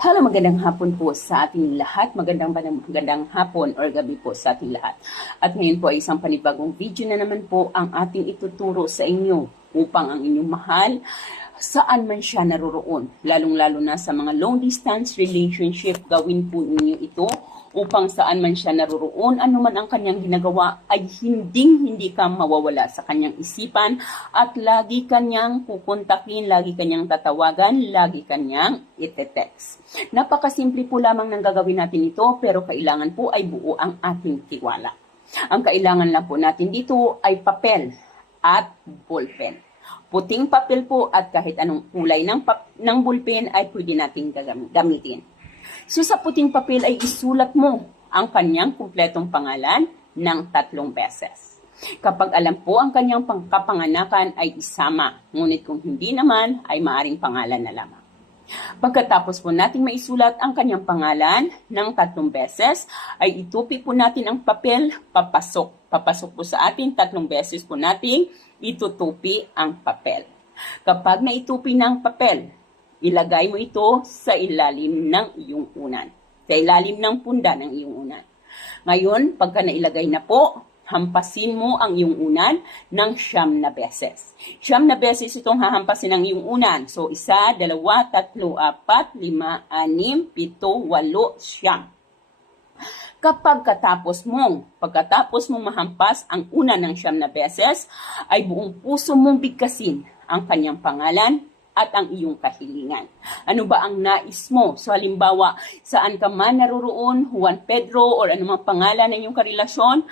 Hello, magandang hapon po sa ating lahat. Magandang magandang hapon or gabi po sa ating lahat. At ngayon po ay isang panibagong video na naman po ang ating ituturo sa inyo upang ang inyong mahal saan man siya naroroon. Lalong-lalo na sa mga long distance relationship, gawin po ninyo ito upang saan man siya naroroon, ano man ang kanyang ginagawa, ay hinding-hindi ka mawawala sa kanyang isipan at lagi kanyang pupuntakin, lagi kanyang tatawagan, lagi kanyang itetext. Napakasimple po lamang ng gagawin natin ito, pero kailangan po ay buo ang ating tiwala. Ang kailangan lang po natin dito ay papel at ballpen. Puting papel po at kahit anong kulay ng, pap- ng ballpen ay pwede nating gamitin. So sa puting papel ay isulat mo ang kanyang kumpletong pangalan ng tatlong beses. Kapag alam po ang kanyang pang- kapanganakan ay isama, ngunit kung hindi naman ay maaring pangalan na lamang. Pagkatapos po natin maisulat ang kanyang pangalan ng tatlong beses, ay itupi po natin ang papel papasok. Papasok po sa ating tatlong beses po nating itutupi ang papel. Kapag naitupi na ang papel, ilagay mo ito sa ilalim ng iyong unan. Sa ilalim ng punda ng iyong unan. Ngayon, pagka nailagay na po, hampasin mo ang iyong unan ng siyam na beses. Siyam na beses itong hahampasin ng iyong unan. So, isa, dalawa, tatlo, apat, lima, anim, pito, walo, siyam. Kapag katapos mong, pagkatapos mong mahampas ang una ng siyam na beses, ay buong puso mong bigkasin ang kanyang pangalan at ang iyong kahilingan. Ano ba ang nais mo? So halimbawa, saan ka man naroroon, Juan Pedro or anumang pangalan ng iyong karelasyon,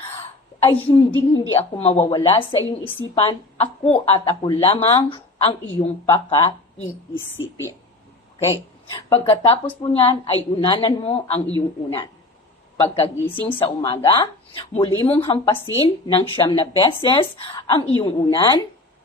ay hindi hindi ako mawawala sa iyong isipan, ako at ako lamang ang iyong paka-iisipin. Okay? Pagkatapos po niyan, ay unanan mo ang iyong unan. Pagkagising sa umaga, muli mong hampasin ng siyam na beses ang iyong unan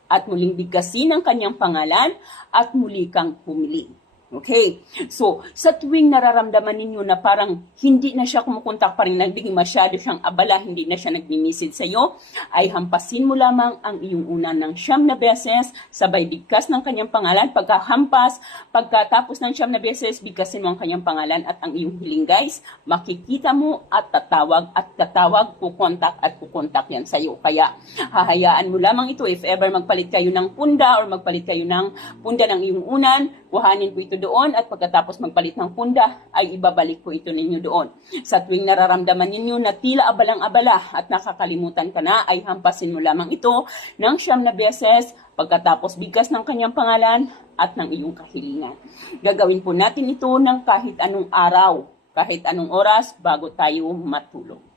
at muling bigkasin ang kanyang pangalan at muli kang pumili. Okay? So, sa tuwing nararamdaman ninyo na parang hindi na siya kumukontak pa rin, naging masyado siyang abala, hindi na siya nagmi-message sa iyo, ay hampasin mo lamang ang iyong una ng siyam na beses, sabay bigkas ng kanyang pangalan, pagkahampas, pagkatapos ng siyam na beses, bigkasin mo ang kanyang pangalan at ang iyong hiling guys, makikita mo at tatawag at tatawag, kukontak at kukontak yan sa iyo. Kaya, hahayaan mo lamang ito if ever magpalit kayo ng punda or magpalit kayo ng punda ng iyong unan, kuhanin po ito doon at pagkatapos magpalit ng punda ay ibabalik po ito ninyo doon. Sa tuwing nararamdaman ninyo na tila abalang-abala at nakakalimutan ka na ay hampasin mo lamang ito ng siyam na beses pagkatapos bigkas ng kanyang pangalan at ng iyong kahilingan. Gagawin po natin ito ng kahit anong araw, kahit anong oras bago tayo matulog.